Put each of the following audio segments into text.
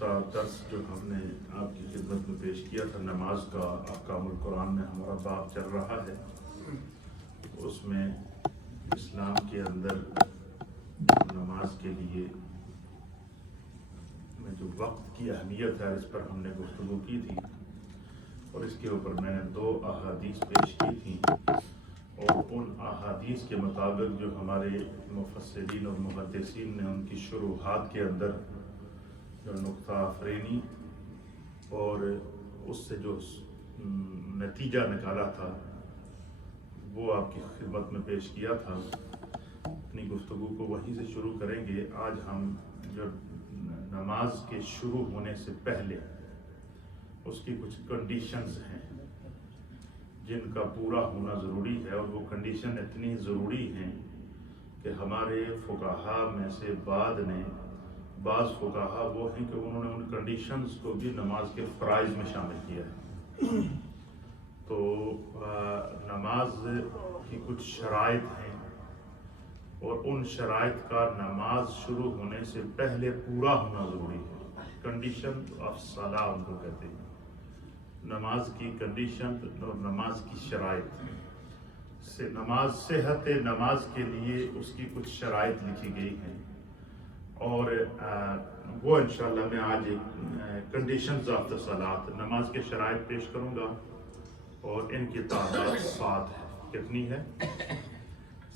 گزشتہ درس جو ہم نے آپ کی خدمت میں پیش کیا تھا نماز کا احکام القرآن میں ہمارا باب چل رہا ہے، اس میں اسلام کے اندر نماز کے لیے جو وقت کی اہمیت ہے اس پر ہم نے گفتگو کی تھی، اور اس کے اوپر میں نے 2 احادیث پیش کی تھیں، اور ان احادیث کے مطابق جو ہمارے مفسرین اور محدثین نے ان کی شروحات کے اندر جو نقطہ آفرینی اور اس سے جو نتیجہ نکالا تھا وہ آپ کی خدمت میں پیش کیا تھا۔ اپنی گفتگو کو وہیں سے شروع کریں گے۔ آج ہم جو نماز کے شروع ہونے سے پہلے اس کی کچھ کنڈیشنز ہیں جن کا پورا ہونا ضروری ہے، اور وہ کنڈیشن اتنی ضروری ہیں کہ ہمارے فقہا میں سے بعض فقہا وہ ہیں کہ انہوں نے ان کنڈیشنز کو بھی نماز کے فرائض میں شامل کیا ہے۔ تو نماز کی کچھ شرائط ہیں، اور ان شرائط کا نماز شروع ہونے سے پہلے پورا ہونا ضروری ہے۔ کنڈیشن آف صلاح ان کو کہتے ہیں، نماز کی کنڈیشن اور نماز کی شرائط سے صحت نماز کے لیے اس کی کچھ شرائط لکھی گئی ہیں، اور وہ انشاءاللہ میں آج کنڈیشنز آف دا صلاۃ نماز کے شرائط پیش کروں گا، اور ان کی تعداد 7 ہے۔ کتنی ہے؟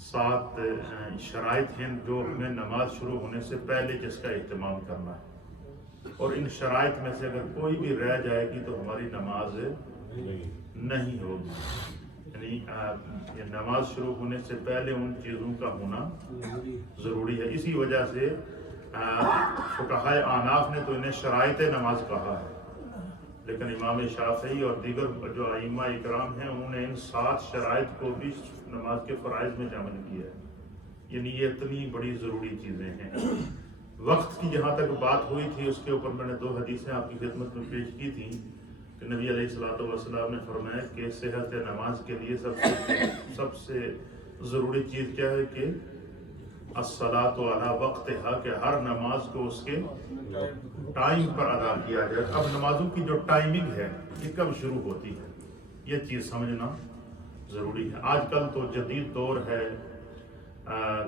7 شرائط ہیں جو ہمیں نماز شروع ہونے سے پہلے جس کا اہتمام کرنا ہے، اور ان شرائط میں سے اگر کوئی بھی رہ جائے گی تو ہماری نماز نہیں ہوگی۔ یعنی یہ نماز شروع ہونے سے پہلے ان چیزوں کا ہونا ضروری ہے۔ اسی وجہ سے فقہائے احناف نے تو انہیں شرائط نماز کہا ہے، لیکن امام شافعی اور دیگر جو ائمہ اکرام ہیں انہوں نے ان 7 شرائط کو بھی نماز کے فرائض میں شامل کیا ہے۔ یعنی یہ اتنی بڑی ضروری چیزیں ہیں۔ وقت کی جہاں تک بات ہوئی تھی اس کے اوپر میں نے 2 حدیثیں آپ کی خدمت میں پیش کی تھیں کہ نبی علیہ الصلوۃ والسلام نے فرمایا کہ صحت نماز کے لیے سب سے ضروری چیز کیا ہے کہ الصلاۃ علی وقتہا، کہ ہر نماز کو اس کے ٹائم پر ادا کیا جائے۔ اب نمازوں کی جو ٹائمنگ ہے یہ کب شروع ہوتی ہے یہ چیز سمجھنا ضروری ہے۔ آج کل تو جدید دور ہے،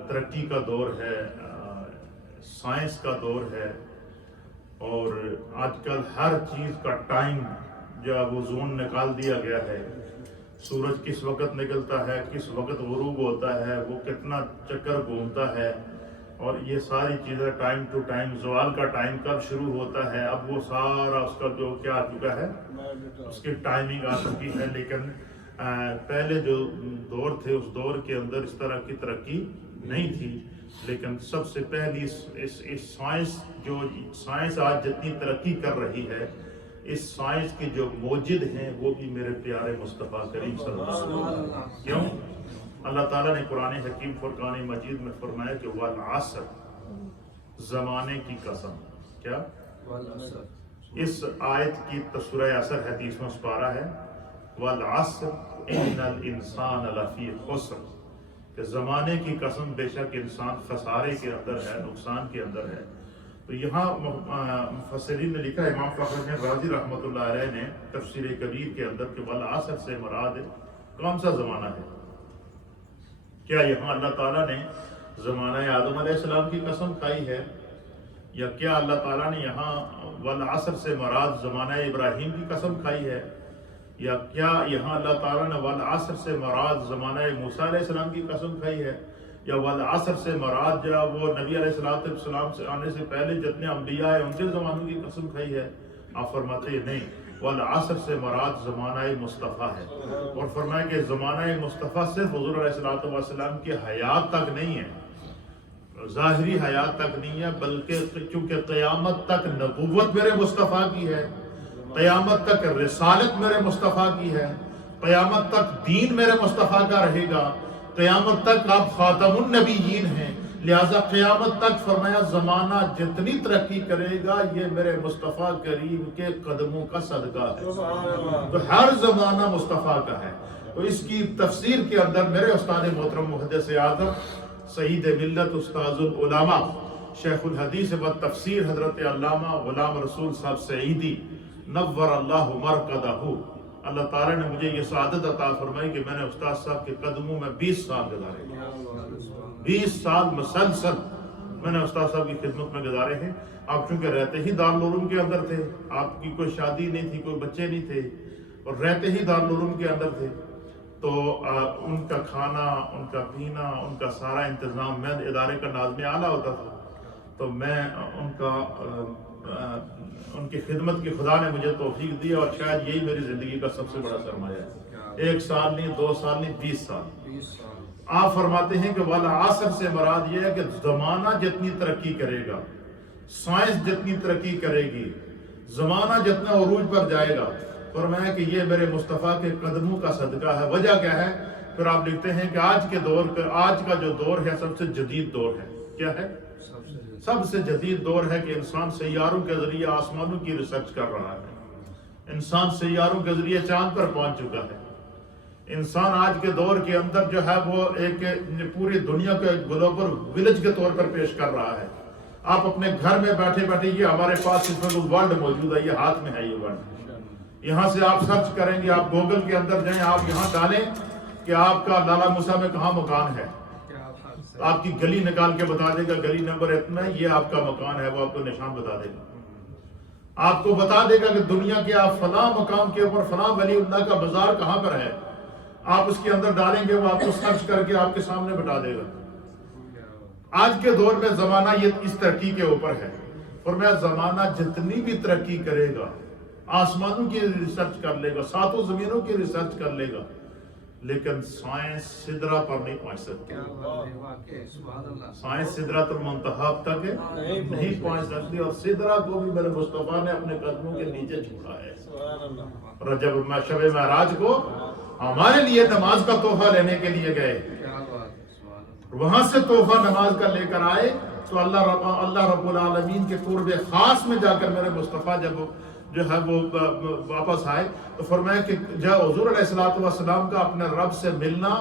ترقی کا دور ہے، سائنس کا دور ہے، اور آج کل ہر چیز کا ٹائم جو وہ زون نکال دیا گیا ہے۔ سورج کس وقت نکلتا ہے، کس وقت غروب ہوتا ہے، وہ کتنا چکر گھومتا ہے، اور یہ ساری چیزیں ٹائم ٹو ٹائم، زوال کا ٹائم کب شروع ہوتا ہے، اب وہ سارا اس کا جو کیا آ چکا ہے اس کی ٹائمنگ آ چکی ہے۔ لیکن پہلے جو دور تھے اس دور کے اندر اس طرح کی ترقی نہیں تھی، لیکن سب سے پہلی اس سائنس آج جتنی ترقی کر رہی ہے، اس سائنس کے جو موجد ہیں وہ بھی میرے پیارے مصطفیٰ کریم صلی اللہ علیہ وسلم۔ کیوں؟ اللہ تعالیٰ نے قرآن حکیم فرقان مجید میں فرمایا کہ والعصر، زمانے کی قسم۔ کیا؟ اس آیت کی سورہ عصر ہے، 30واں سپارہ ہے، والعصر ان الانسان لفی خسر، کہ زمانے کی قسم بے شک انسان خسارے کے اندر ہے، نقصان کے اندر ہے۔ تو یہاں مفسرین نے لکھا، امام فخر الدین رازی رحمۃ اللہ علیہ نے تفسیر کبیر کے اندر کہ والعصر سے مراد کون سا زمانہ ہے؟ کیا یہاں اللہ تعالیٰ نے زمانہ آدم علیہ السلام کی قسم کھائی ہے، یا کیا اللہ تعالیٰ نے یہاں والعصر سے مراد زمانہ ابراہیم کی قسم کھائی ہے، یا کیا یہاں اللہ تعالیٰ نے والعصر سے مراد زمانہ موسیٰ علیہ السلام کی قسم کھائی ہے، یا والعصر سے مراد جو وہ نبی علیہ السلام سے آنے سے پہلے جتنے انبیاء ہیں ان کے زمانوں کی قسم کھائی ہے؟ آپ فرماتے ہیں نہیں، والعصر سے مراد زمانہ مصطفیٰ ہے، اور فرمایا کہ زمانہ مصطفیٰ صرف حضور علیہ السلام کی حیات تک نہیں ہے، ظاہری حیات تک نہیں ہے، بلکہ چونکہ قیامت تک نبوت میرے مصطفیٰ کی ہے، قیامت تک رسالت میرے مصطفیٰ کی ہے، قیامت تک دین میرے مصطفیٰ کا رہے گا، قیامت تک آپ خاتم النبیین ہیں، لہٰذا قیامت تک فرمایا زمانہ جتنی ترقی کرے گا یہ میرے مصطفیٰ کریم کے قدموں کا صدقہ ہے۔ تو ہر زمانہ مصطفیٰ کا ہے۔ تو اس کی تفسیر کے اندر میرے استاد محترم محدث اعظم سعید ملت استاذ العلماء شیخ الحدیث و تفسیر حضرت علامہ غلام رسول صاحب سعیدی نور اللہ مرقدہ، اللہ تعالیٰ نے مجھے یہ سعادت عطا فرمائی کہ میں نے استاد صاحب کے قدموں میں 20 سال گزارے، 20 سال مسلسل میں نے استاد صاحب کی خدمت میں گزارے ہیں۔ آپ چونکہ رہتے ہی دارالعلوم کے اندر تھے، آپ کی کوئی شادی نہیں تھی، کوئی بچے نہیں تھے، اور رہتے ہی دارالعلوم کے اندر تھے، تو ان کا کھانا، ان کا پینا، ان کا سارا انتظام، میں ادارے کا ناظم اعلیٰ ہوتا تھا، تو میں ان کی خدمت کی خدا نے مجھے توفیق دی، اور شاید یہی میری زندگی کا سب سے بڑا سرمایہ ہے۔ 1 سال نہیں، 2 سال نہیں، 20 سال۔ آپ فرماتے ہیں کہ والعصر سے مراد یہ ہے کہ زمانہ جتنی ترقی کرے گا، سائنس جتنی ترقی کرے گی، زمانہ جتنا عروج پر جائے گا، فرمایا کہ یہ میرے مصطفیٰ کے قدموں کا صدقہ ہے۔ وجہ کیا ہے؟ پھر آپ لکھتے ہیں کہ آج کا جو دور ہے سب سے جدید دور ہے۔ کیا ہے؟ سب سے جدید دور ہے کہ انسان سیاروں کے ذریعے آسمانوں کی ریسرچ کر رہا ہے، انسان سیاروں کے ذریعے چاند پر پہنچ چکا ہے، انسان آج کے دور کے اندر جو ہے وہ ایک پوری دنیا کو ایک گلوبل ولیج کے طور پر پیش کر رہا ہے۔ آپ اپنے گھر میں بیٹھے بیٹھے، یہ ہمارے پاس اس وقت ورلڈ موجود ہے، یہ ہاتھ میں ہے، یہ ورلڈ، یہاں سے آپ سرچ کریں گے، آپ گوگل کے اندر جائیں، آپ یہاں ڈالیں کہ آپ کا لالا موسیٰ میں کہاں مکان ہے، آپ کی گلی نکال کے بتا دے گا، گلی نمبر اتنا، یہ آپ کا مکان ہے، وہ آپ کو نشان بتا دے گا، آپ کو بتا دے گا کہ دنیا کے آپ فلاں مقام کے اوپر فلاں ولی اللہ کا بازار کہاں پر ہے، آپ اس کے اندر ڈالیں گے، وہ آپ کو سرچ کر کے آپ کے سامنے بتا دے گا۔ آج کے دور میں زمانہ یہ اس ترقی کے اوپر ہے، اور میں زمانہ جتنی بھی ترقی کرے گا، آسمانوں کی ریسرچ کر لے گا، 7 زمینوں کی ریسرچ کر لے گا، لیکن سائنس سدرہ پر نہیں پہنچ سکتی، سائنس سدرۃ المنتہا تک نہیں پہنچ سکتی، اور سدرہ کو بھی میرے مصطفیٰ نے اپنے قدموں کے نیچے چھوڑا ہے۔ اور جب میں شب معراج کو ہمارے لیے نماز کا تحفہ لینے کے لیے گئے، وہاں سے تحفہ نماز کا لے کر آئے، تو اللہ رب العالمین کے قرب خاص میں جا کر میرے مصطفیٰ جب جو ہے وہ واپس آئے، تو فرمایا کہ جب حضور علیہ السلام کا اپنے رب سے ملنا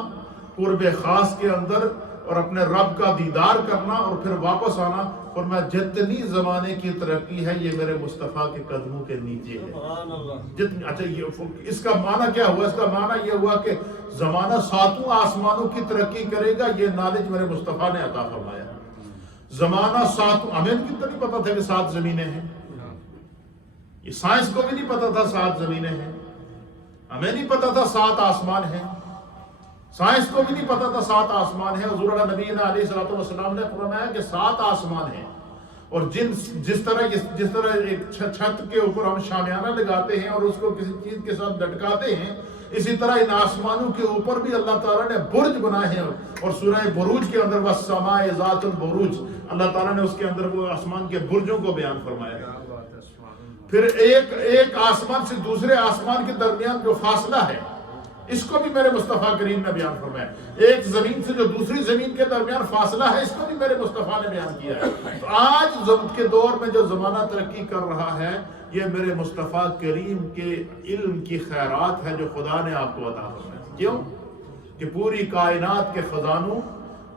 قرب خاص کے اندر، اور اپنے رب کا دیدار کرنا، اور پھر واپس آنا، فرمایا جتنی زمانے کی ترقی ہے یہ میرے مصطفیٰ کے قدموں کے نیچے ہے۔ اچھا، یہ اس کا معنی کیا ہوا؟ اس کا معنی یہ ہوا کہ زمانہ 7 آسمانوں کی ترقی کرے گا، یہ نالج میرے مصطفیٰ نے عطا فرمایا۔ زمانہ 7، ہمیں کتنا نہیں پتا تھا کہ 7 زمینیں ہیں، یہ سائنس کو بھی نہیں پتا تھا 7 زمینیں ہیں، ہمیں نہیں پتا تھا 7 آسمان ہیں، سائنس کو بھی نہیں پتا تھا 7 آسمان ہیں۔ حضور نبی علیہ السلام نے فرمایا کہ 7 آسمان ہیں، اور جس طرح ایک چھت کے اوپر ہم شامیانہ لگاتے ہیں اور اس کو کسی چیز کے ساتھ لٹکاتے ہیں، اسی طرح ان آسمانوں کے اوپر بھی اللہ تعالیٰ نے برج بنائے ہیں، اور سورہ بروج کے اندر والسماء ذات البروج، اللہ تعالیٰ نے اس کے اندر وہ آسمان کے برجوں کو بیان فرمایا۔ پھر ایک آسمان سے دوسرے آسمان کے درمیان جو فاصلہ ہے، اس کو بھی میرے مصطفیٰ کریم نے بیان فرمایا۔ ایک زمین سے جو دوسری زمین کے درمیان فاصلہ ہے، اس کو بھی میرے مصطفیٰ نے بیان کیا ہے۔ تو آج کے دور میں جو زمانہ ترقی کر رہا ہے، یہ میرے مصطفیٰ کریم کے علم کی خیرات ہے جو خدا نے آپ کو عطا فرمایا۔ کیوں؟ کہ پوری کائنات کے خزانوں،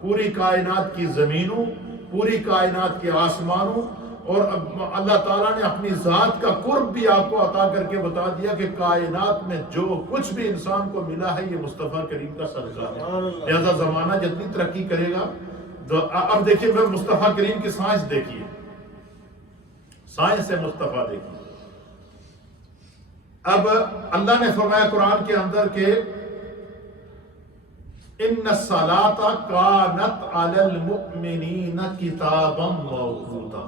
پوری کائنات کی زمینوں، پوری کائنات کے آسمانوں، اور اللہ تعالیٰ نے اپنی ذات کا قرب بھی آپ کو عطا کر کے بتا دیا کہ کائنات میں جو کچھ بھی انسان کو ملا ہے یہ مصطفیٰ کریم کا صدقہ ہے۔ لہذا زمانہ جتنی ترقی کرے گا، اب دیکھیے میں مصطفیٰ کریم کی سائنس دیکھیے، سائنس سے مصطفیٰ دیکھیے۔ اب اللہ نے فرمایا قرآن کے اندر کہ ان الصلاۃ کانت علی المؤمنین کتابا موقوتا،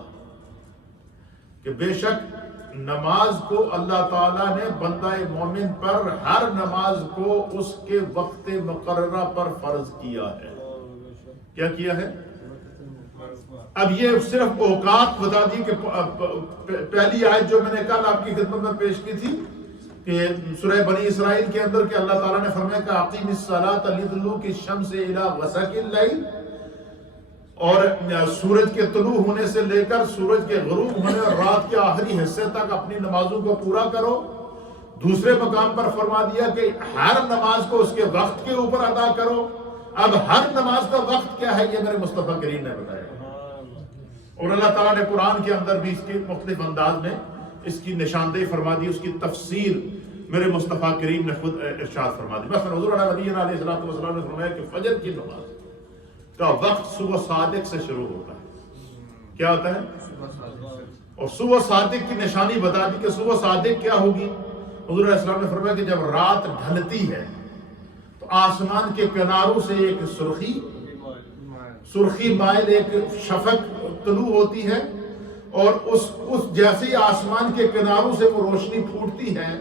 کہ بے شک نماز کو اللہ تعالیٰ نے بندہ مومن پر ہر نماز کو اس کے وقت مقررہ پر فرض کیا ہے۔ کیا کیا ہے؟ اب یہ صرف اوقات بتا دی کہ پہلی آیت جو میں نے کل آپ کی خدمت میں پیش کی تھی کہ سورہ بنی اسرائیل کے اندر کہ اللہ تعالیٰ نے فرمایا کہ اقیم الصلاۃ لدلوک الشمس الی غسق اللیل، اور سورج کے طلوع ہونے سے لے کر سورج کے غروب ہونے اور رات کے آخری حصے تک اپنی نمازوں کو پورا کرو۔ دوسرے مقام پر فرما دیا کہ ہر نماز کو اس کے وقت کے اوپر ادا کرو۔ اب ہر نماز کا وقت کیا ہے یہ میرے مصطفیٰ کریم نے بتایا، اور اللہ تعالیٰ نے قرآن کے اندر بھی اس کے مختلف انداز میں اس کی نشاندہی فرما دی، اس کی تفسیر میرے مصطفیٰ کریم نے خود ارشاد فرما دی۔ مثلا حضور نبی علیہ السلام نے فرمایا کہ فجر کی نماز کا وقت صبح صادق سے شروع ہوتا ہے۔ کیا ہوتا ہے؟ اور صبح صادق کی نشانی بتا دی کہ صبح صادق کیا ہوگی۔ حضور علیہ السلام نے فرمایا کہ جب رات ڈھلتی ہے تو آسمان کے کناروں سے ایک سرخی مائل ایک شفق طلوع ہوتی ہے، اور اس جیسے ہی آسمان کے کناروں سے وہ روشنی پھوٹتی ہے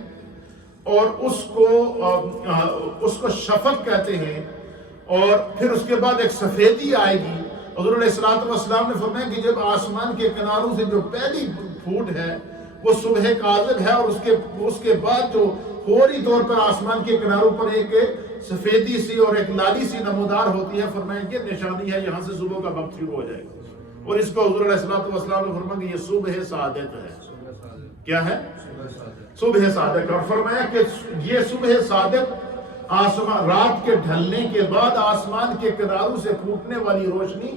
اور اس کو شفق کہتے ہیں، اور پھر اس کے بعد ایک سفیدی آئے گی۔ حضور علیہ السلام نے فرمایا کہ جب آسمان کے کناروں سے جو پہلی پھوٹ ہے وہ صبح کاذب ہے، اور اس کے بعد جو فوری طور پر آسمان کے کناروں پر ایک سفیدی سی اور ایک لالی سی نمودار ہوتی ہے، فرمایا یہ نشانی ہے، یہاں سے صبح کا وقت شروع ہو جائے گا۔ اور اس کو حضور علیہ السلام نے فرمایا کہ یہ صبح صادق ہے۔ کیا ہے؟ صبح صادق۔ اور فرمایا کہ یہ صبح صادق رات کے ڈھلنے کے بعد آسمان کے کناروں سے پھوٹنے والی روشنی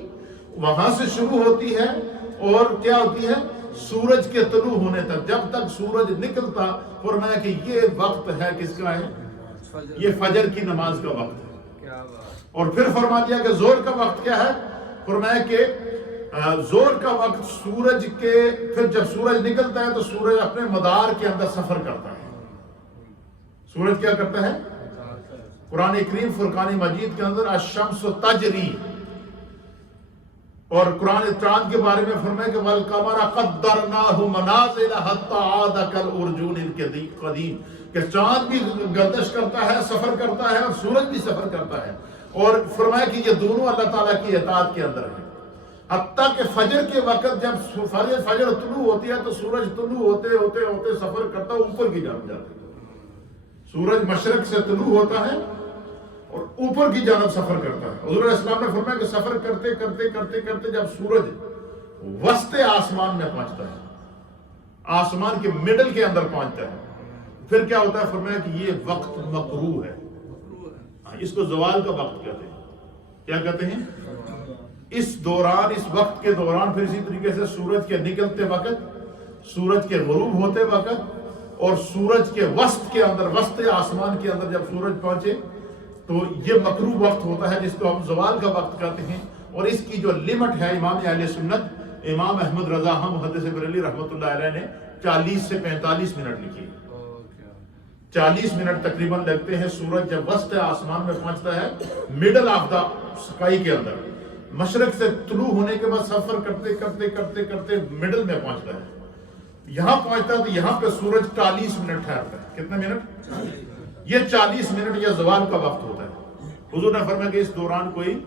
وہاں سے شروع ہوتی ہے، اور کیا ہوتی ہے؟ سورج کے طلوع ہونے تک، جب تک سورج نکلتا، فرمایا کہ یہ وقت ہے کس کا ہے؟ یہ فجر کی نماز کا وقت ہے۔ اور پھر فرما دیا کہ زور کا وقت کیا ہے؟ فرمایا کہ زور کا وقت سورج کے، پھر جب سورج نکلتا ہے تو سورج اپنے مدار کے اندر سفر کرتا ہے۔ سورج کیا کرتا ہے؟ قرآن کریم فرقان مجید کے اندر الشمس تجری، اور قرآن چاند کے بارے میں فرمایا کہ وَالْقَمَرَ قَدَّرْنَاهُ مَنَازِلَ حَتَّىٰ عَادَ كَالْأُرْجُونِ الْقَدِيمِ، کہ چاند بھی گردش کرتا ہے، سفر کرتا ہے، اور سورج بھی سفر کرتا ہے۔ اور فرمایا کہ یہ دونوں اللہ تعالیٰ کی اطاعت کے اندر ہیں، حتیٰ کہ فجر کے وقت جب فجر طلوع ہوتی ہے تو سورج طلوع ہوتے ہوتے ہوتے سفر کرتا ہے، اوپر کی جانب جاتا ہے۔ سورج مشرق سے طلوع ہوتا ہے اور اوپر کی جانب سفر کرتا ہے۔ حضور علیہ السلام نے فرمایا کہ سفر کرتے کرتے کرتے کرتے جب سورج وسط آسمان میں پہنچتا ہے، آسمان کے مڈل کے اندر پہنچتا ہے، پھر کیا ہوتا ہے؟ فرمایا کہ یہ وقت مکروہ ہے۔ اس کو زوال کا وقت کہتے ہیں۔ کیا کہتے ہیں؟ اس دوران، اس وقت کے دوران، پھر اسی طریقے سے سورج کے نکلتے وقت، سورج کے غروب ہوتے وقت، اور سورج کے وسط کے اندر، وسط آسمان کے اندر جب سورج پہنچے تو یہ مکروہ وقت ہوتا ہے، جس کو ہم زوال کا وقت کہتے ہیں۔ اور اس کی جو لمٹ ہے، امام اہل سنت امام احمد رضا محدث بریلوی رحمۃ اللہ علیہ نے 40 سے 45 منٹ لکھی۔ 40 منٹ تقریباً لگتے ہیں سورج جب وسط آسمان میں پہنچتا ہے، مڈل آف دا سکائی کے اندر، مشرق سے طلوع ہونے کے بعد سفر کرتے کرتے کرتے کرتے مڈل میں پہنچتا ہے، یہاں پہنچتا ہے تو یہاں پہ سورج 40 منٹ ٹھہرتا ہے۔ کتنے منٹ؟ یہ 40 منٹ یہ زوال کا وقت ہوتا ہے۔ حضور نے فرمایا کہ اس دوران کوئی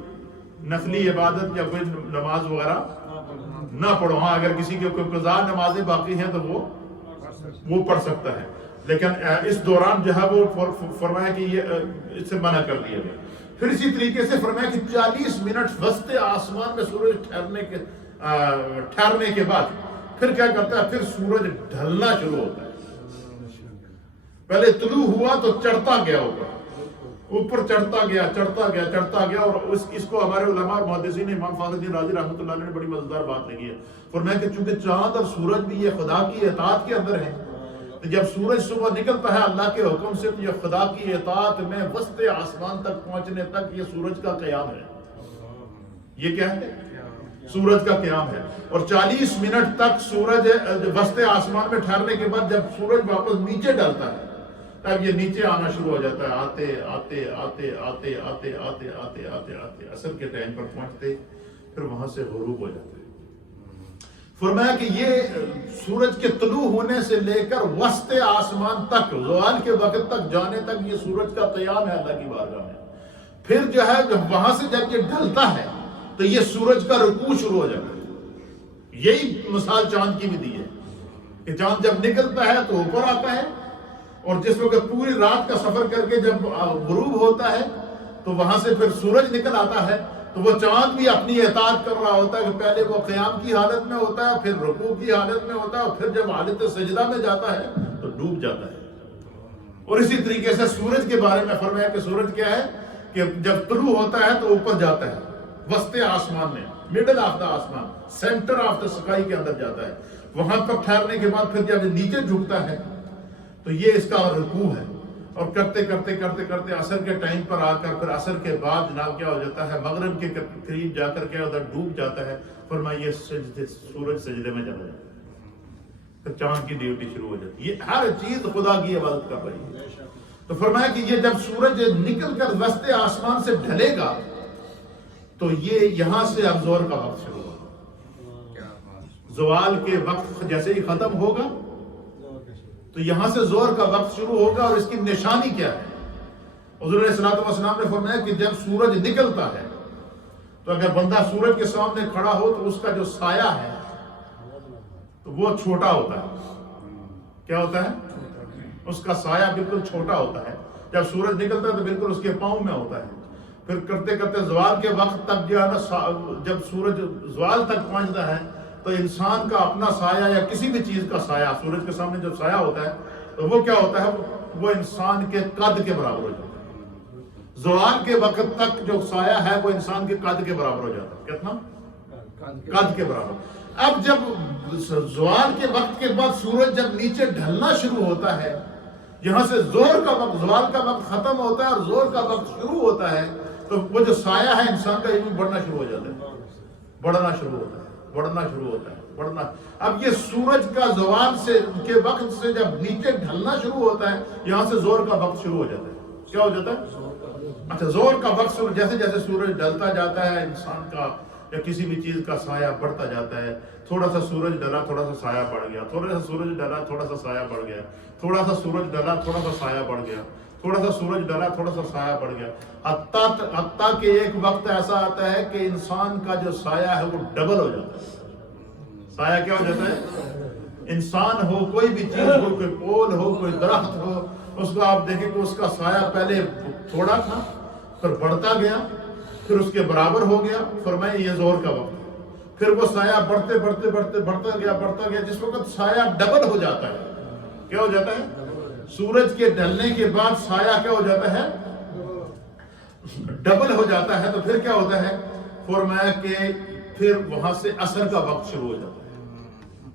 نفلی عبادت یا کوئی نماز وغیرہ نہ پڑھو۔ ہاں اگر کسی کے کوئی قضا نمازیں باقی ہیں تو وہ پڑھ سکتا ہے، لیکن اس دوران جو ہے وہ فرمایا کہ یہ اس سے منع کر دیا گیا۔ پھر اسی طریقے سے فرمایا کہ 40 منٹ وسط آسمان میں سورج ٹھہرنے کے بعد پھر کیا کرتا ہے؟ پھر سورج ڈھلنا شروع ہوتا ہے۔ پہلے طلوع ہوا تو چڑھتا گیا اوپر چڑھتا گیا چڑھتا گیا چڑھتا گیا، اور اس کو ہمارے علماء اور محدثین امام فخر الدین رازی رحمۃ اللہ علیہ نے بڑی مزیدار بات لکھی ہے۔ فرمایا کہ چونکہ چاند اور سورج بھی یہ خدا کی اطاعت کے اندر ہے، تو جب سورج صبح نکلتا ہے اللہ کے حکم سے، تو یہ خدا کی اطاعت میں وسط آسمان تک پہنچنے تک یہ سورج کا قیام ہے۔ یہ کیا ہے؟ سورج کا قیام ہے۔ اور 40 منٹ تک سورج وسط آسمان میں ٹھہرنے کے بعد جب سورج واپس نیچے ڈالتا ہے تب یہ نیچے آنا شروع ہو جاتا ہے، آتے آتے آتے آتے آتے آتے آتے آتے آتے عصر کے ٹائم پر پہنچتے، پھر وہاں سے غروب ہو جاتے۔ فرمایا کہ یہ سورج کے طلوع ہونے سے لے کر وسط آسمان تک، زوال کے وقت تک جانے تک یہ سورج کا قیام ہے اللہ کی بارگاہ میں۔ پھر جو ہے جب وہاں سے جب یہ ڈھلتا ہے تو یہ سورج کا رکوع شروع ہو جاتا ہے۔ یہی مثال چاند کی بھی دی ہے کہ چاند جب نکلتا ہے تو اوپر آتا ہے، اور جس وقت پوری رات کا سفر کر کے جب غروب ہوتا ہے تو وہاں سے پھر سورج نکل آتا ہے، تو وہ چاند بھی اپنی اطاعت کر رہا ہوتا ہے کہ پہلے وہ قیام کی حالت میں ہوتا ہے، پھر رکوع کی حالت میں ہوتا ہے، اور پھر جب حالت سجدہ میں جاتا ہے تو ڈوب جاتا ہے۔ اور اسی طریقے سے سورج کے بارے میں فرمایا کہ سورج کیا ہے کہ جب طلوع ہوتا ہے تو اوپر جاتا ہے وسط آسمان میں، مڈل آف دا آسمان، سینٹر آف دا اسکائی کے اندر جاتا ہے. وہاں پر ٹھہرنے کے بعد پھر جب نیچے جھکتا ہے تو یہ اس کا رکوع ہے. اور کرتے کرتے کرتے کرتے عصر کے ٹائم پر آ کر پھر عصر کے بعد جناب کیا ہو جاتا ہے، مغرب کے قریب جا کر کیا ہوتا ہے، ڈوب جاتا ہے. فرمایا یہ سورج سجدے میں چلا جاتا ہے، پھر چاند کی ڈیوٹی شروع ہو جاتی ہے. یہ ہر چیز خدا کی عبادت کر رہی ہے. تو فرمایا کہ یہ جب سورج نکل کر وسط آسمان سے ڈھلے گا تو یہ یہاں سے اب زور کا وقت شروع ہوگا. زوال کے وقت جیسے ہی ختم ہوگا تو یہاں سے زور کا وقت شروع ہوگا. اور اس کی نشانی کیا ہے؟ حضور علیہ الصلوۃ والسلام نے فرمایا کہ جب سورج نکلتا ہے تو اگر بندہ سورج کے سامنے کھڑا ہو تو اس کا جو سایہ ہے تو وہ چھوٹا ہوتا ہے. کیا ہوتا ہے؟ اس کا سایہ بالکل چھوٹا ہوتا ہے. جب سورج نکلتا ہے تو بالکل اس کے پاؤں میں ہوتا ہے. پھر کرتے کرتے زوال کے وقت تک جو ہے نا، جب سورج زوال تک پہنچتا ہے تو انسان کا اپنا سایہ یا کسی بھی چیز کا سایہ، سورج کے سامنے جو سایہ ہوتا ہے تو وہ کیا ہوتا ہے، وہ انسان کے قد کے برابر ہو جاتا ہے. زوال کے وقت تک جو سایہ ہے وہ انسان کے قد کے برابر ہو جاتا ہے. کتنا؟ قد کے برابر. اب جب زوال کے وقت کے بعد سورج جب نیچے ڈھلنا شروع ہوتا ہے، یہاں سے زور کا وقت، زوال کا وقت ختم ہوتا ہے اور زور کا وقت شروع ہوتا ہے تو وہ جو سایہ ہے انسان کا یہ بڑھنا شروع ہو جاتا ہے، بڑھنا شروع ہوتا ہے، بڑھنا شروع ہوتا ہے، بڑھنا. اب یہ سورج کا زوال سے کے وقت سے جب نیچے ڈھلنا شروع ہوتا ہے یہاں سے زور کا وقت شروع ہو جاتا ہے. کیا ہو جاتا ہے؟ اچھا، زور کا وقت جیسے جیسے سورج ڈھلتا جاتا ہے انسان کا یا کسی بھی چیز کا سایہ بڑھتا جاتا ہے. تھوڑا سا سورج ڈلا تھوڑا سا سایہ بڑھ گیا، تھوڑا سا سورج ڈلا تھوڑا سا سایہ بڑھ گیا، تھوڑا سا سورج ڈلا تھوڑا سا سایہ بڑھ گیا، تھوڑا سا سورج ڈلا تھوڑا سا سایہ بڑھ گیا. حتیٰ کہ ایک وقت ایسا آتا ہے کہ انسان کا جو سایہ ہے وہ ڈبل ہو جاتا ہے. سایہ کیا ہو جاتا ہے؟ انسان ہو، کوئی بھی چیز ہو، کوئی پول ہو، کوئی درخت ہو، اس کو آپ دیکھیں کہ اس کا سایہ پہلے تھوڑا تھا پھر بڑھتا گیا پھر اس کے برابر ہو گیا. فرمایا یہ زور کا وقت. پھر وہ سایہ بڑھتے بڑھتے بڑھتے بڑھتا گیا. جس وقت سایہ ڈبل ہو جاتا ہے، کیا ہو جاتا ہے؟ سورج کے ڈھلنے کے بعد سایہ کیا ہو جاتا ہے؟ ڈبل ہو جاتا ہے. تو پھر کیا ہوتا ہے؟ فرمایا کہ پھر وہاں سے عصر کا وقت شروع ہو جاتا ہے.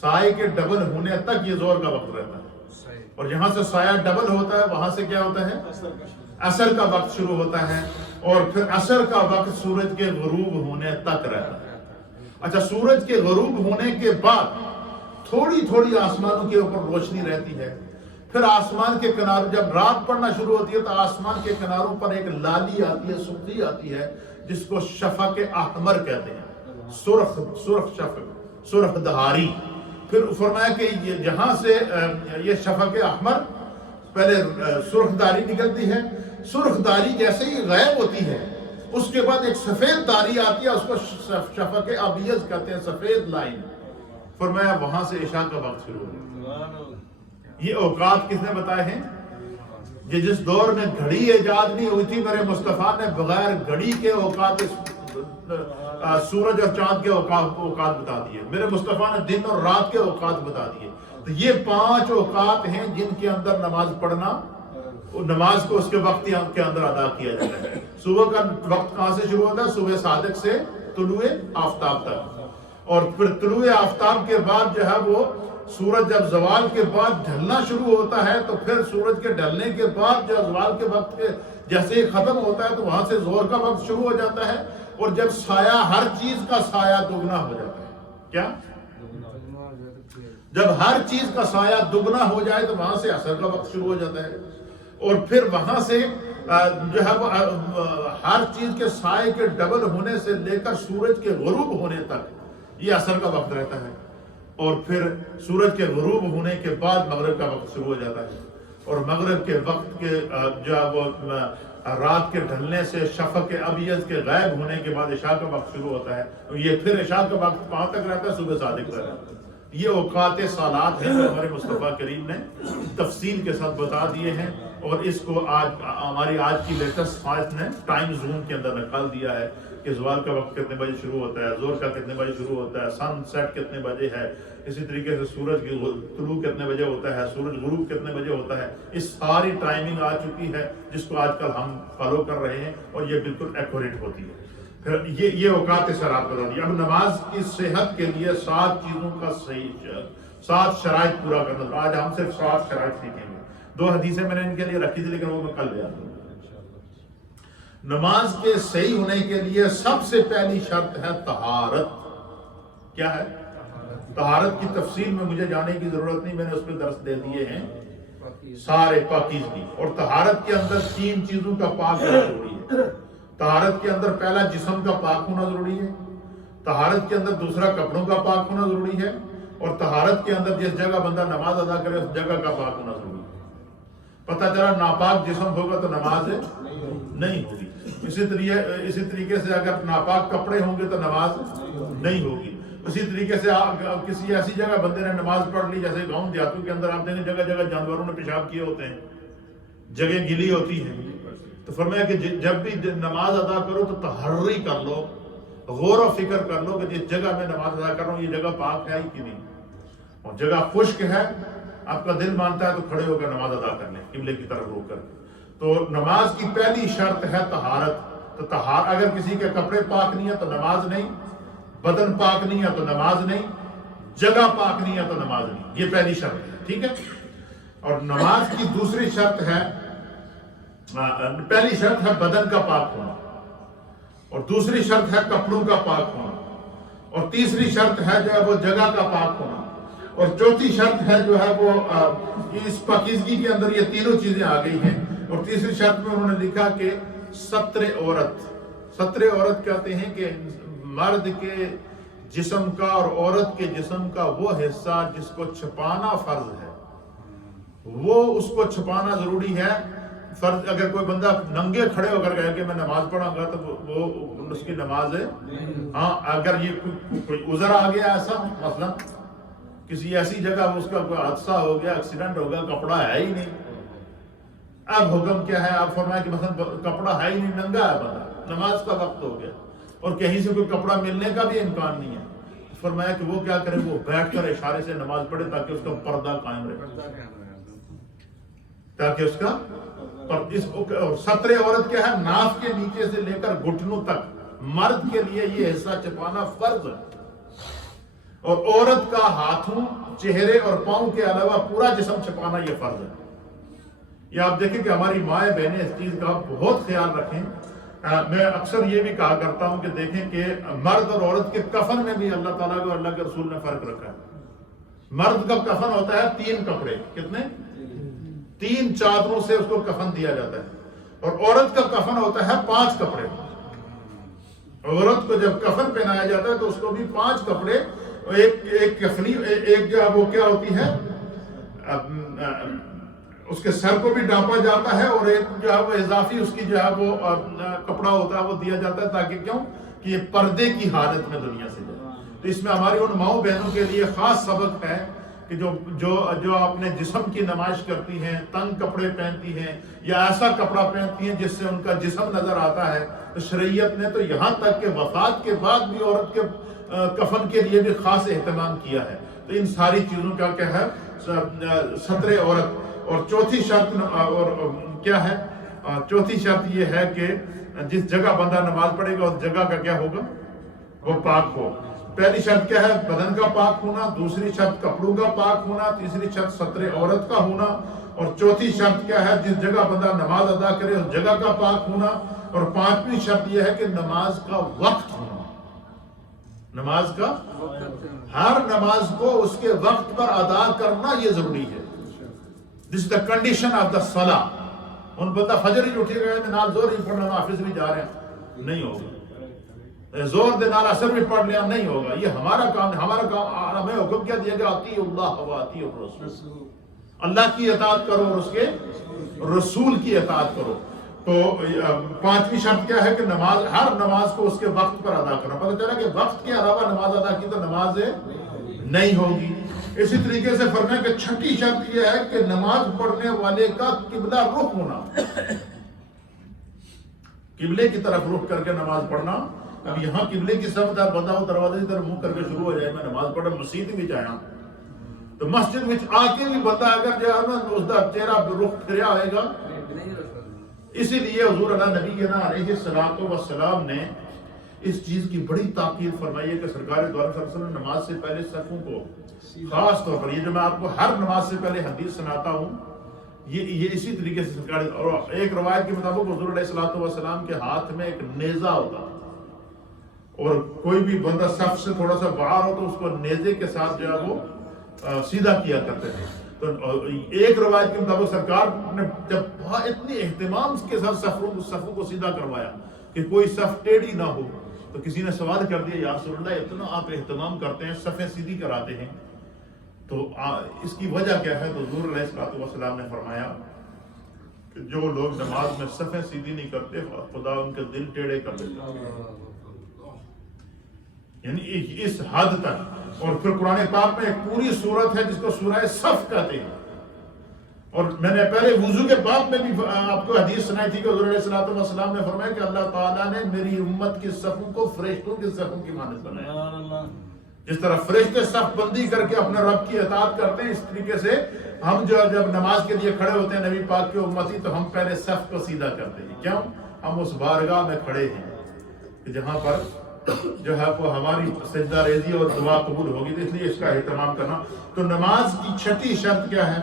سائے کے ڈبل ہونے تک یہ زور کا وقت رہتا ہے. اور جہاں سے سایہ ڈبل ہوتا ہے وہاں سے کیا ہوتا ہے؟ عصر کا وقت شروع ہوتا ہے. اور پھر عصر کا وقت سورج کے غروب ہونے تک رہتا ہے. اچھا، سورج کے غروب ہونے کے بعد تھوڑی تھوڑی آسمانوں کے اوپر روشنی رہتی ہے. پھر آسمان کے کناروں جب رات پڑنا شروع ہوتی ہے تو آسمان کے کناروں پر ایک لالی آتی ہے، سرخی آتی ہے جس کو شفق احمر کہتے ہیں. سرخ شفق، سرخ دھاری. پھر فرمایا کہ جہاں سے یہ شفق احمر، پہلے سرخ داری نکلتی ہے. سرخ داری جیسے ہی غائب ہوتی ہے اس کے بعد ایک سفید داری آتی ہے، اس کو شفق ابیض کہتے ہیں، سفید لائن. فرمایا وہاں سے عشاء کا وقت شروع ہو. یہ اوقات کس نے بتائے ہیں؟ یہ جس دور میں گھڑی ایجاد نہیں ہوئی تھی میرے مصطفیٰ نے بغیر گھڑی کے اوقات سورج اور چاند کے اوقات بتا دیے. میرے مصطفیٰ نے دن اور رات کے اوقات بتا دیے. تو یہ 5 اوقات ہیں جن کے اندر نماز پڑھنا، نماز کو اس کے وقت کے اندر ادا کیا جاتا ہے. صبح کا وقت کہاں سے شروع ہوتا ہے؟ صبح صادق سے طلوع آفتاب تک. اور پھر طلوع آفتاب کے بعد جو ہے وہ سورج جب زوال کے بعد ڈھلنا شروع ہوتا ہے تو پھر سورج کے ڈھلنے کے بعد جو زوال کے وقت کے جیسے ہی ختم ہوتا ہے تو وہاں سے زور کا وقت شروع ہو جاتا ہے. اور جب سایہ، ہر چیز کا سایہ دگنا ہو جاتا ہے. کیا؟ جب ہر چیز کا سایہ دگنا ہو جائے تو وہاں سے عصر کا وقت شروع ہو جاتا ہے. اور پھر وہاں سے جو ہے وہ ہر چیز کے سائے کے ڈبل ہونے سے لے کر سورج کے غروب ہونے تک یہ عصر کا وقت رہتا ہے. اور پھر سورج کے غروب ہونے کے بعد مغرب کا وقت شروع ہو جاتا ہے. اور مغرب کے وقت کے جو ہے وہ رات کے ڈھلنے سے شفق ابیض کے غائب ہونے کے بعد عشاء کا وقت شروع ہوتا ہے. یہ پھر عشاء کا وقت کہاں تک رہتا ہے؟ صبح صادق تک رہتا ہے. یہ اوقات سالات ہیں جو ہمارے مصطفیٰ کریم نے تفصیل کے ساتھ بتا دیے ہیں. اور اس کو ہماری آج کی لیٹسٹ سائنس نے ٹائم زون کے اندر نکال دیا ہے کہ زوال کا وقت کتنے بجے شروع ہوتا ہے، زور کا کتنے بجے شروع ہوتا ہے، سن سیٹ کتنے بجے ہے، اسی طریقے سے سورج کی طلوع کتنے بجے ہوتا ہے، سورج غروب کتنے بجے ہوتا ہے. اس ساری ٹائمنگ آ چکی ہے جس کو آج کل ہم فالو کر رہے ہیں اور یہ بالکل ایکوریٹ ہوتی ہے. پھر یہ اوقات صلاۃ بتا دی. اب نماز کی صحت کے لیے 7 چیزوں کا 7 شرائط پورا کرنا. آج ہم صرف 7 شرائط سیکھیں گے. 2 حدیثیں میں نے ان کے لیے رکھی تھی لیکن وہ میں کل لے آتا ہوں. نماز کے صحیح ہونے کے لیے سب سے پہلی شرط ہے طہارت. کیا ہے؟ طہارت کی تفصیل میں مجھے جانے کی ضرورت نہیں، میں نے اس پہ درس دے دیے ہیں سارے. پاکیزگی اور طہارت کے اندر 3 چیزوں کا پاک ہونا ضروری ہے. طہارت کے اندر پہلا جسم کا پاک ہونا ضروری ہے، طہارت کے اندر دوسرا کپڑوں کا پاک ہونا ضروری ہے، اور طہارت کے اندر جس جگہ بندہ نماز ادا کرے اس جگہ کا پاک ہونا ضروری ہے. پتہ چلا ناپاک جسم ہوگا تو نماز نہیں ہوگی. اسی طریقے سے اگر ناپاک کپڑے ہوں گے تو نماز نہیں ہوگی. اسی طریقے سے کسی ایسی جگہ بندے نے نماز پڑھ لی جیسے گاؤں دیہاتوں کے اندر آپ دیکھیں جگہ جگہ جانوروں نے پیشاب کیے ہوتے ہیں، جگہ گیلی ہوتی ہے، تو فرمایا کہ جب بھی نماز ادا کرو تو تحری کر لو، غور و فکر کر لو کہ جس جگہ میں نماز ادا کر رہا ہوں یہ جگہ پاک ہے کہ نہیں. اور جگہ خشک ہے، آپ کا دل مانتا ہے تو کھڑے ہو کر نماز ادا کر لیں قبلے کی طرف روک کر. تو نماز کی پہلی شرط ہے طہارت. تو اگر کسی کے کپڑے پاک نہیں ہے تو نماز نہیں، بدن پاک نہیں ہے تو نماز نہیں، جگہ پاک نہیں ہے تو نماز نہیں. یہ پہلی شرط ہے. ٹھیک ہے. اور نماز کی دوسری شرط ہے، پہلی شرط ہے بدن کا پاک ہونا، اور دوسری شرط ہے کپڑوں کا پاک ہونا، اور تیسری شرط ہے جو ہے وہ جگہ کا پاک ہونا، اور چوتھی شرط ہے جو ہے وہ اس پاکیزگی کے اندر یہ تینوں چیزیں آ گئی ہیں. اور تیسری شرط میں انہوں نے لکھا کہ ستر عورت. ستر عورت کہتے ہیں کہ مرد کے جسم کا اور عورت کے جسم کا وہ حصہ جس کو چھپانا فرض ہے، وہ اس کو چھپانا ضروری ہے. فرض اگر کوئی بندہ ننگے کھڑے ہو کر کہے کہ میں نماز پڑھوں گا تو وہ اس کی نماز ہے. ہاں اگر یہ کوئی عذر آ گیا ایسا، مثلا کسی ایسی جگہ اس کا کوئی حادثہ ہو گیا، ایکسیڈنٹ ہو گیا، کپڑا ہے ہی نہیں، اب حکم کیا ہے؟ آپ فرمائیں کہ مثلا کپڑا ہے ہی نہیں، ننگا ہے بندہ، نماز کا وقت ہو گیا اور کہیں سے کوئی کپڑا ملنے کا بھی امکان نہیں ہے. فرمایا کہ وہ کیا کرے؟ وہ بیٹھ کر اشارے سے نماز پڑھے تاکہ اس کا پردہ قائم رہے، تاکہ اس کا 17 عورت کیا ہے؟ ناف کے نیچے سے لے کر گھٹنوں تک مرد کے لیے یہ حصہ چھپانا فرض ہے، اور عورت کا ہاتھوں، چہرے اور پاؤں کے علاوہ پورا جسم چھپانا یہ فرض ہے. یہ آپ دیکھیں کہ ہماری مائیں بہنیں اس چیز کا بہت خیال رکھیں. میں اکثر یہ بھی کہا کرتا ہوں کہ دیکھیں کہ مرد اور عورت کے کفن میں بھی اللہ تعالیٰ کو اللہ کے رسول نے فرق رکھا ہے. مرد کا کفن ہوتا ہے 3 کپڑے، کتنے؟ 3 چادروں سے اس کو کفن دیا جاتا ہے، اور عورت کا کفن ہوتا ہے 5 کپڑے. عورت کو جب کفن پہنایا جاتا ہے تو اس کو بھی 5 کپڑے، ایک کفنی، ایک جو ہے وہ کیا ہوتی ہے، اس کے سر کو بھی ڈانپا جاتا ہے، اور ایک جو ہے وہ اضافی اس کی جو ہے وہ کپڑا ہوتا ہے وہ دیا جاتا ہے، تاکہ کیوں کہ یہ پردے کی حالت میں دنیا سے جائے. تو اس میں ہماری ان ماؤں بہنوں کے لیے خاص سبق ہے کہ جو اپنے جسم کی نمائش کرتی ہیں، تنگ کپڑے پہنتی ہیں یا ایسا کپڑا پہنتی ہیں جس سے ان کا جسم نظر آتا ہے، تو شریعت نے تو یہاں تک کہ وفات کے بعد بھی عورت کے کفن کے لیے بھی خاص اہتمام کیا ہے. تو ان ساری چیزوں کا کیا ہے؟ 17 عورت. اور چوتھی شرط اور کیا ہے؟ چوتھی شرط یہ ہے کہ جس جگہ بندہ نماز پڑھے گا اس جگہ کا کیا ہوگا؟ وہ پاک ہو. پہلی شرط کیا ہے؟ بدن کا پاک ہونا. دوسری شرط کپڑوں کا پاک ہونا. تیسری شرط 17 عورت کا ہونا. اور چوتھی شرط کیا ہے؟ جس جگہ بندہ نماز ادا کرے اس جگہ کا پاک ہونا. اور 5ویں شرط یہ ہے کہ نماز کا وقت ہونا. نماز کا ہر نماز کو اس کے وقت پر ادا کرنا یہ ضروری ہے. This is the condition of the salah. ان بندہ فجر ہی اٹھے گئے نال زور ہی پڑھنا آفس بھی جا رہے ہیں، نہیں ہوگا. زور دے نال اثر بھی پڑھ لیا، نہیں ہوگا. یہ ہمارا کام ہے. ہمارا کام، ہمیں حکم کیا دیا گیا؟ اطیعوا اللہ و اطیعوا الرسول. اللہ کی اطاعت کرو اور اس کے رسول کی اطاعت کرو. تو 5ویں شرط کیا ہے کہ نماز، ہر نماز کو اس کے وقت پر ادا کرنا. پتہ چلا کہ وقت کے علاوہ نماز ادا کی تو نماز نہیں ہوگی. اسی طریقے سے فرمایا کہ 6ٹھی شرط یہ ہے کہ نماز پڑھنے والے کا قبلہ رخ ہونا. قبلے کی طرف رخ کر کے نماز پڑھنا. اب یہاں قبلے کی سمت ہے، بندہ دروازے کی طرف منہ کر کے شروع ہو جائے میں نماز پڑھا، مسجد میں جایا تو مسجد میں آ کے بھی بندہ اگر جو ہے نا اس کا چہرہ رخ پھریا ہوئے گا. اسی لیے حضور اللہ نبی علیہ الصلوۃ والسلام نے اس چیز کی بڑی تاکید فرمائی ہے کہ سرکار دو عالم صلی اللہ علیہ وسلم نماز سے پہلے صفوں کو خاص طور پر، یہ جو میں آپ کو ہر نماز سے پہلے حدیث سناتا ہوں، یہ اسی طریقے سے سرکار، اور ایک روایت کے مطابق حضور علیہ الصلوۃ والسلام کے ہاتھ میں ایک نیزہ ہوتا، اور کوئی بھی بندہ صف سے تھوڑا سا باہر ہو تو اس کو نیزے کے ساتھ جو ہے وہ سیدھا کیا کرتے تھے۔ تو ایک روایت کے مطابق سرکار نے جب اتنی اہتمام کے ساتھ صفوں کو سیدھا کروایا کہ کوئی صف ٹیڑھی نہ ہو، تو کسی نے سوال کر دیا، یا رسول اللہ اتنا آپ اہتمام کرتے ہیں، صفیں سیدھی کراتے ہیں، تو اس کی وجہ کیا ہے؟ تو حضور علیہ الصلوۃ والسلام نے فرمایا کہ جو لوگ نماز میں صفیں سیدھی نہیں کرتے خدا ان کے دل ٹیڑھے کر دیتا ہے، یعنی اس حد تک۔ اور پھر قرآن پاک میں ایک پوری سورت ہے جس کو سورہ صف کہتے ہیں، اور میں نے پہلے وضو کے باب میں بھی آپ کو حدیث سنائی تھی کہ حضور علیہ الصلوۃ والسلام نے فرمایا کہ اللہ تعالیٰ نے میری امت کی صفوں کو فرشتوں کے صفوں کی مانند بنایا۔ جس طرح فرشتے صف بندی کر کے اپنے رب کی اطاعت کرتے ہیں، اس طریقے سے ہم جب نماز کے لیے کھڑے ہوتے ہیں نبی پاک کے امتی، تو ہم پہلے صف کو سیدھا کرتے ہیں۔ کیوں؟ ہم اس بارگاہ میں کھڑے ہیں کہ جہاں پر جو ہے وہ ہماری سجدہ ریزی اور دعا قبول ہوگی، تو اس لیے اس کا اہتمام کرنا۔ تو نماز کی چھٹی شرط کیا ہے؟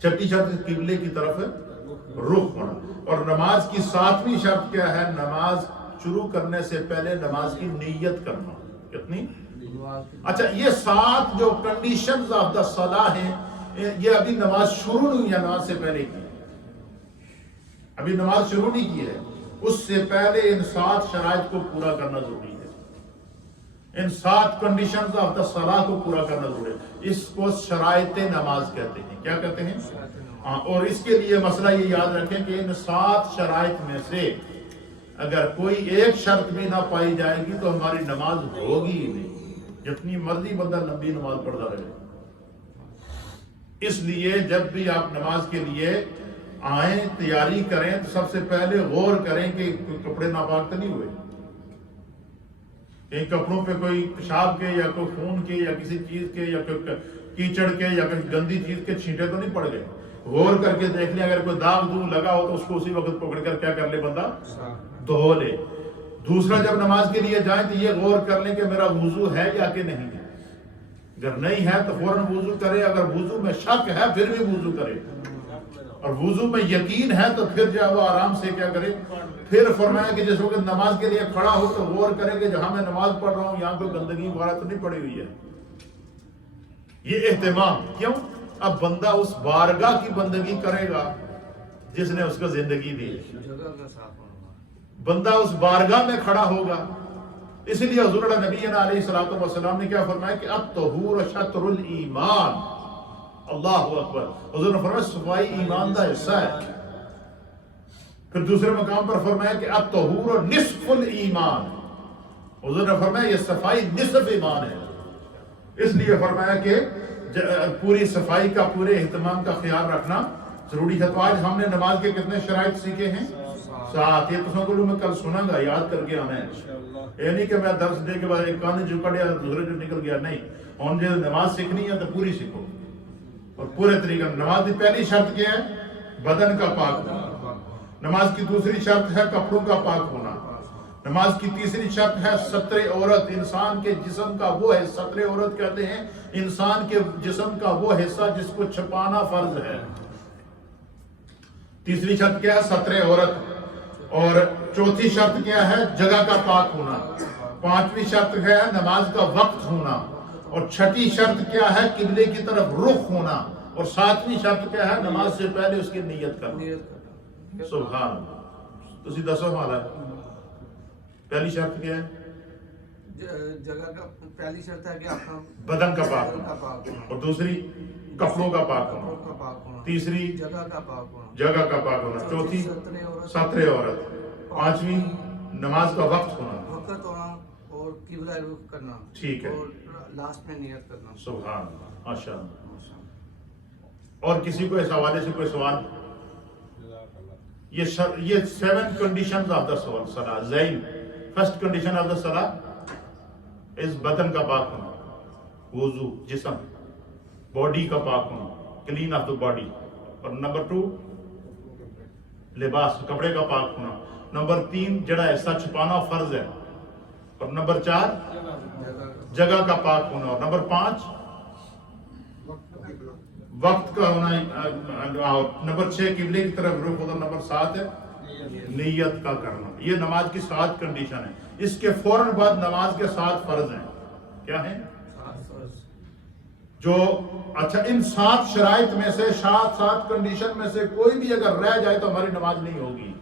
چھٹی شرط قبلے کی طرف رخ ہونا۔ اور نماز کی ساتویں شرط کیا ہے؟ نماز شروع کرنے سے پہلے نماز کی نیت کرنا۔ کتنی؟ اچھا، یہ 7 جو کنڈیشنز آف دا صلاح ہیں، یہ ابھی نماز شروع نہیں ہوئی ہے، نماز سے پہلے کی، ابھی نماز شروع نہیں کی ہے، اس سے پہلے ان 7 شرائط کو پورا کرنا ضروری ہے، ان 7 کنڈیشنز آف دا صلاح کو پورا کرنا ضروری ہے۔ اس کو شرائط نماز کہتے ہیں۔ کیا کہتے ہیں؟ اور اس کے لیے مسئلہ یہ یاد رکھیں کہ ان 7 شرائط میں سے اگر کوئی ایک شرط بھی نہ پائی جائے گی تو ہماری نماز ہوگی ہی نہیں، جتنی مرضی بندہ لمبی نماز پڑھتا رہے۔ اس لیے جب بھی آپ نماز کے لیے آئیں، تیاری کریں، تو سب سے پہلے غور کریں کہ کپڑے ناپاک تو نہیں ہوئے، کہیں کپڑوں پہ کوئی پیشاب کے یا کوئی خون کے یا کسی چیز کے یا کوئی کیچڑ کے یا کوئی گندی چیز کے چھینٹے تو نہیں پڑ گئے۔ غور کر کے دیکھ لیں، اگر کوئی داغ دھوگ لگا ہو تو اس کو اسی وقت پکڑ کر کیا کر لے بندہ؟ دھو لے۔ دوسرا، جب نماز کے لیے جائیں تو یہ غور کر لیں کہ میرا وضو ہے یا کہ نہیں ہے، اگر نہیں ہے تو فوراً وضو کرے، اگر وضو میں شک ہے پھر بھی وضو کرے، اور وضو میں یقین ہے تو پھر جو ہے وہ آرام سے کیا کرے۔ پھر فرمایا کہ جس وقت نماز کے لیے کھڑا ہو تو غور کرے کہ جہاں میں نماز پڑھ رہا ہوں یہاں کوئی گندگی وغیرہ تو نہیں پڑی ہوئی ہے۔ یہ اہتمام کیوں؟ اب بندہ اس بارگاہ کی بندگی کرے گا جس نے اس کو زندگی دی، بندہ اس بارگاہ میں کھڑا ہوگا۔ اس لیے حضور نبی علیہ الصلوۃ والسلام نے کیا فرمایا کہ الطہور شطر الایمان، اللہ اکبر۔ حضور نے فرمایا صفائی ایمان کا حصہ ہے۔ پھر دوسرے مقام پر فرمایا کہ الطہور نصف الایمان، حضور نے فرمایا یہ صفائی نصف ایمان ہے۔ اس لیے فرمایا کہ پوری صفائی کا، پورے اہتمام کا خیال رکھنا ضروری ہے۔ تو آج ہم نے نماز کے کتنے شرائط سیکھے ہیں؟ 7۔ یہ تو میں کل سنا گا، یاد کر کے آنا ہے۔ یہ نہیں کہ میں درس دے کے بعد ایک کان جو کٹ گیا دوسرے جو نکل گیا، نہیں۔ اور جو نماز سیکھنی ہے تو پوری سیکھو اور پورے طریقے۔ نماز کی پہلی شرط کیا ہے؟ بدن کا پاک ہونا۔ نماز کی دوسری شرط ہے کپڑوں کا پاک ہونا۔ نماز کی تیسری شرط ہے ستر عورت، انسان کے جسم کا وہ ہے، ستر عورت کہتے ہیں انسان کے جسم کا وہ حصہ جس کو چھپانا فرض ہے۔ تیسری شرط کیا ہے؟ ستر عورت۔ اور چوتھی شرط کیا ہے؟ جگہ کا پاک ہونا۔ پانچویں شرط ہے نماز کا وقت ہونا۔ اور چھٹی شرط کیا ہے؟ قبلے کی طرف رخ ہونا۔ اور ساتویں شرط کیا ہے؟ نماز سے پہلے اس کی نیت کرنا۔ سبحان اللہ۔ تسی دسو حالا ہے پہلی شرط کیا ہے؟ جگہ کا پہلی شرط ہے کہ آپ بدن کا پاک ہونا، اور دوسری کپڑوں کا پاک ہونا، تیسری جگہ کا پاک ہونا، جگہ کا پاک ہونا، چوتھی ستر عورت، پانچویں نماز کا وقت ہونا، وقت ہونا، اور قبلہ رخ کرنا، ٹھیک ہے، اور لاسٹ میں نیت کرنا۔ سبحان اللہ، ماشاء اللہ۔ اور کسی کو اس حوالے سے کوئی سوال؟ یہ 7 کنڈیشنز آف دا صلاح۔ زین فرسٹ کنڈیشن آف دا صلاح اس بدن کا پاک ہونا، وضو، جسم، باڈی کا پاک ہونا، کلین آف دا باڈی۔ اور نمبر 2 لباس، کپڑے کا پاک ہونا۔ نمبر 3 جڑا حصہ چھپانا فرض ہے، اور نمبر 4 جگہ کا پاک ہونا، اور نمبر 5 وقت کا ہونا، اور نمبر 6 قبلے کی طرف رخ ہونا، نمبر 7 ہے نیت کا کرنا۔ یہ نماز کی 7 کنڈیشن ہے۔ اس کے فوراً بعد نماز کے 7 فرض ہیں۔ کیا ہیں؟ جو اچھا ان 7 شرائط میں سے 7 کنڈیشن میں سے کوئی بھی اگر رہ جائے تو ہماری نماز نہیں ہوگی۔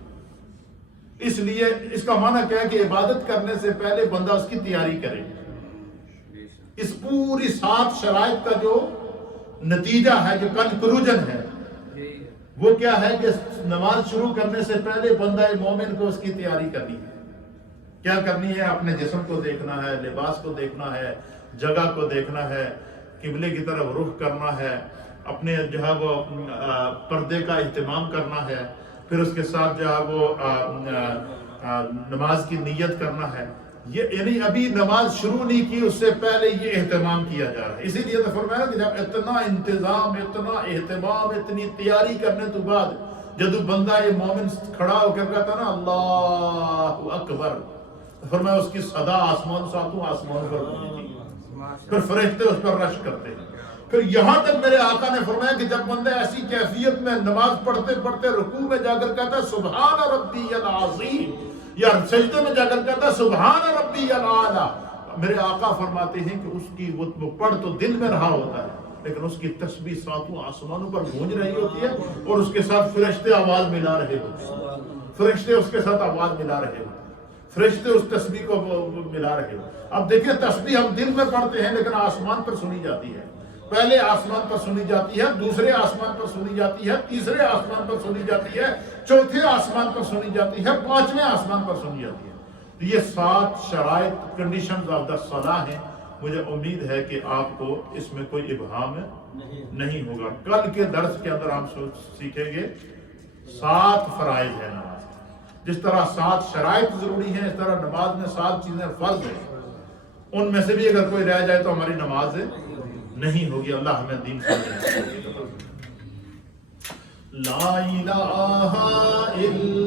اس لیے اس کا معنی کیا ہے کہ عبادت کرنے سے پہلے بندہ اس کی تیاری کرے۔ اس پوری 7 شرائط کا جو نتیجہ ہے، جو کنکلوژن ہے، وہ کیا ہے کہ نماز شروع کرنے سے پہلے بندہ مومن کو اس کی تیاری کرنی ہے۔ کیا کرنی ہے؟ اپنے جسم کو دیکھنا ہے، لباس کو دیکھنا ہے، جگہ کو دیکھنا ہے، قبلے کی طرف رخ کرنا ہے، اپنے جو ہے وہ پردے کا اہتمام کرنا ہے، پھر اس کے ساتھ جو ہے وہ نماز کی نیت کرنا ہے۔ یہ یعنی ابھی نماز شروع نہیں کی، اس سے پہلے یہ اہتمام کیا جا رہا ہے۔ اسی لیے تو فرمایا کہ جب اتنا انتظام، اتنا اہتمام، اتنی تیاری کرنے تو بعد جب بندہ یہ مومن کھڑا ہو کر کہتا نا اللہ اکبر، فرمایا اس کی صدا آسمان 7 آسمان پر گونجتی ہے، پھر فرشتے اس پر رش کرتے ہیں۔ پھر یہاں تک میرے آقا نے فرمایا کہ جب بندہ ایسی کیفیت میں نماز پڑھتے پڑھتے رکوع میں جا کر کہتا ہے سبحان ربی العظیم، یا سجدے میں جا کر کہتا ہے سبحان ربی الاعلی، میرے آقا فرماتے ہیں کہ اس کی وہ پڑھ تو دل میں رہا ہوتا ہے، لیکن اس کی تسبیح 7 آسمانوں پر گونج رہی ہوتی ہے، اور اس کے ساتھ فرشتے آواز ملا رہے ہوتے ہیں، فرشتے اس کے ساتھ آواز ملا رہے ہوتے ہیں، فرشتے اس تسبیح کو ملا رہے ہوتے ہیں۔ اب دیکھیں تسبیح ہم دل میں پڑھتے ہیں لیکن آسمان پر سنی جاتی ہے، پہلے آسمان پر سنی جاتی ہے، دوسرے آسمان پر سنی جاتی ہے، تیسرے آسمان پر سنی جاتی ہے، چوتھے آسمان پر سنی جاتی ہے، 5ویں آسمان پر سنی جاتی ہے۔ تو یہ 7 شرائط کنڈیشنز آف دا صلاح ہیں۔ مجھے امید ہے کہ آپ کو اس میں کوئی ابہام نہیں ہوگا۔ کل کے درس کے اندر ہم سیکھیں گے 7 فرائض ہیں نماز۔ جس طرح 7 شرائط ضروری ہیں، اس طرح نماز میں 7 چیزیں فرض ہیں، ان میں سے بھی اگر کوئی رہ جائے تو ہماری نماز نہیں ہوگی۔ اللہ ہمیں دین سمجھے۔ لا الہ الا